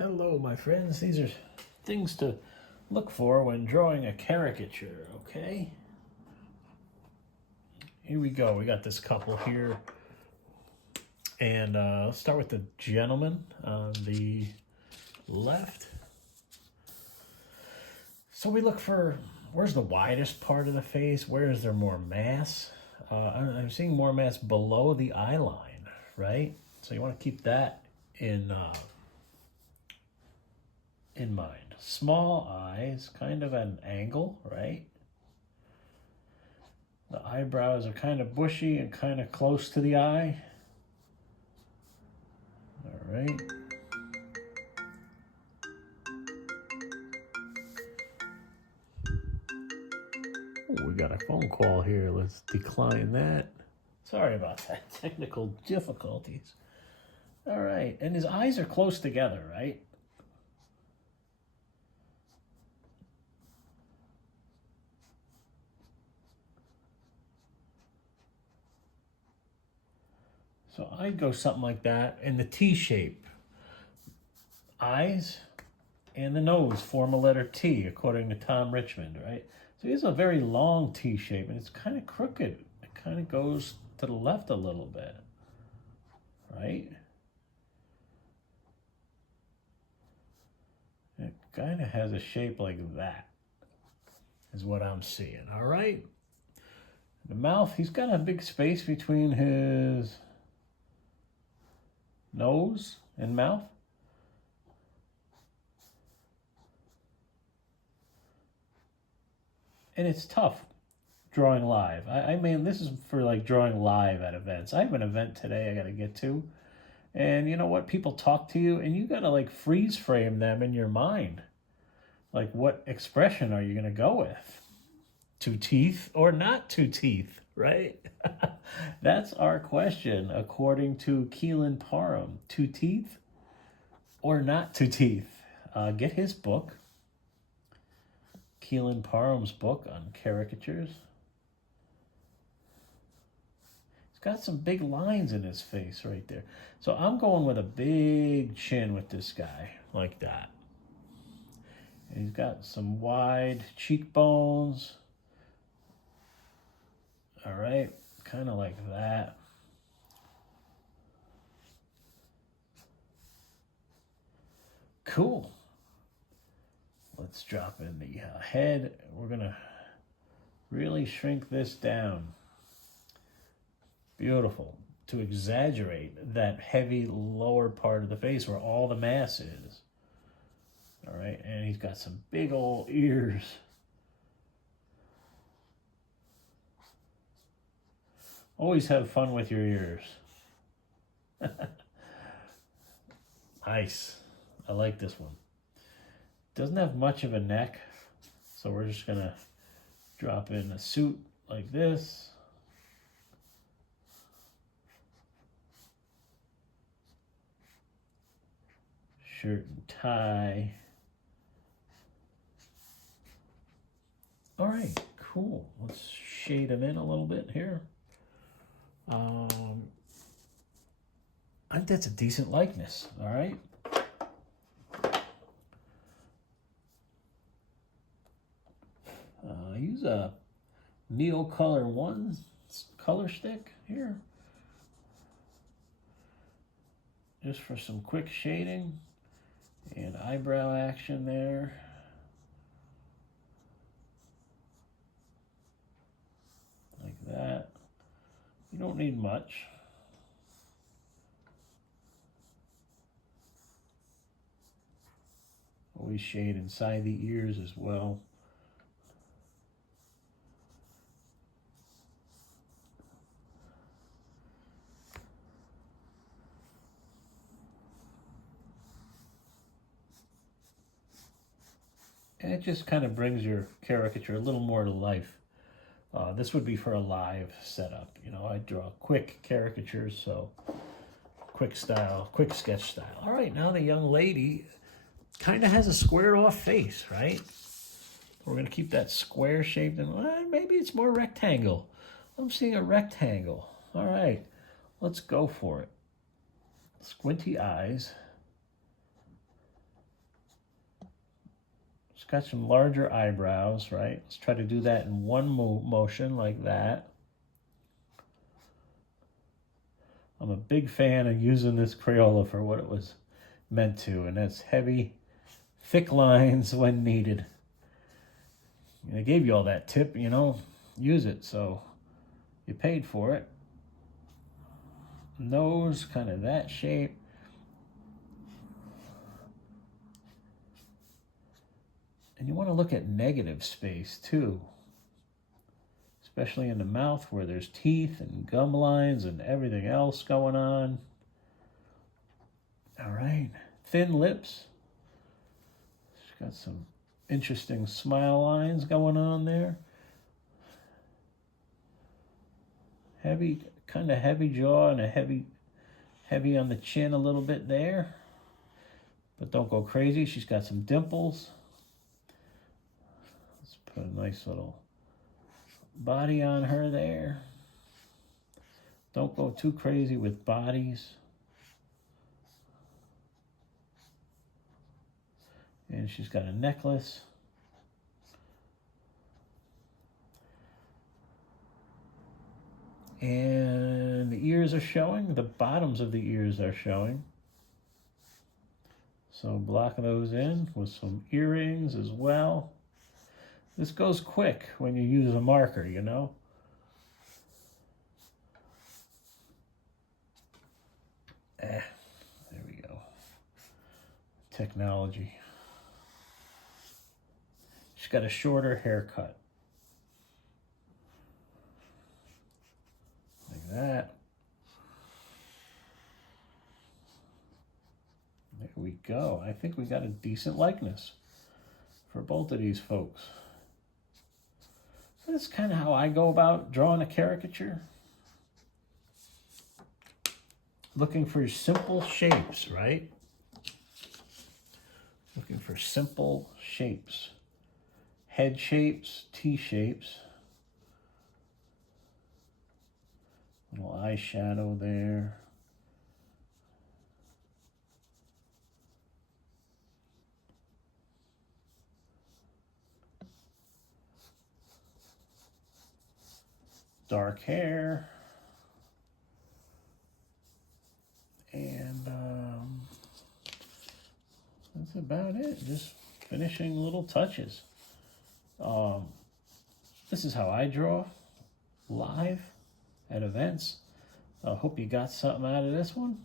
Hello, my friends. These are things to look for when drawing a caricature, okay? Here we go. We got this couple here. And let's start with the gentleman on the left. So we look for, where's the widest part of the face? Where is there more mass? I'm seeing more mass below the eye line, right? So you want to keep that in mind. Small eyes, kind of at an angle, right? The eyebrows are kind of bushy and kind of close to the eye. All right. Oh, we got a phone call here. Let's decline that. Sorry about that. Technical difficulties. All right. And his eyes are close together, right? So I'd go something like that in the T shape. Eyes and the nose form a letter T, according to Tom Richmond, right? So he has a very long T shape, and it's kind of crooked. It kind of goes to the left a little bit, right? It kind of has a shape like that, is what I'm seeing, all right? The mouth, he's got a big space between his nose and mouth. And it's tough drawing live. I mean, this is for like drawing live at events. I have an event today I got to get to. And you know what? People talk to you and you got to like freeze frame them in your mind. Like, what expression are you going to go with? Two teeth or not two teeth, right? That's our question, according to Keelan Parham. Two teeth or not two teeth? Get his book, Keelan Parham's book on caricatures. He's got some big lines in his face right there. So I'm going with a big chin with this guy, like that. And he's got some wide cheekbones. All right, kind of like that. Cool. Let's drop in the head. We're gonna really shrink this down. Beautiful. To exaggerate that heavy lower part of the face where all the mass is. All right, and he's got some big old ears. Always have fun with your ears. Nice. I like this one. Doesn't have much of a neck, so we're just gonna drop in a suit like this. Shirt and tie. All right, cool. Let's shade him in a little bit here. I think that's a decent likeness, all right? Use a Neocolor 1 color stick here. Just for some quick shading and eyebrow action there. Like that. You don't need much. Always shade inside the ears as well. And it just kind of brings your caricature a little more to life. This would be for a live setup. You know, I draw quick caricatures, so quick style, quick sketch style. All right, now the young lady kind of has a squared off face, right? We're going to keep that square shaped, and maybe it's more rectangle. I'm seeing a rectangle. All right, let's go for it. Squinty eyes. got some larger eyebrows, right? Let's try to do that in one motion like that. I'm a big fan of using this Crayola for what it was meant to, and that's heavy, thick lines when needed. And I gave you all that tip, you know, use it, so you paid for it. Nose, kind of that shape. And you want to look at negative space too, especially in the mouth where there's teeth and gum lines and everything else going on. All right, thin lips. She's got some interesting smile lines going on there. Heavy, kind of heavy jaw and a heavy on the chin a little bit there. But don't go crazy. She's got some dimples. Let's put a nice little body on her there. Don't go too crazy with bodies. And she's got a necklace. And the ears are showing. The bottoms of the ears are showing. So block those in with some earrings as well. This goes quick when you use a marker, you know. There we go. Technology. She's got a shorter haircut. Like that. There we go. I think we got a decent likeness for both of these folks. That's kind of how I go about drawing a caricature. Looking for simple shapes, right? Looking for simple shapes. Head shapes, T shapes. Little eyeshadow there. Dark hair. And that's about it. Just finishing little touches. This is how I draw live at events. I hope you got something out of this one.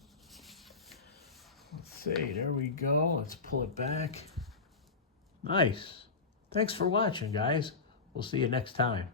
Let's see, there we go. Let's pull it back. Nice. Thanks for watching, guys. We'll see you next time.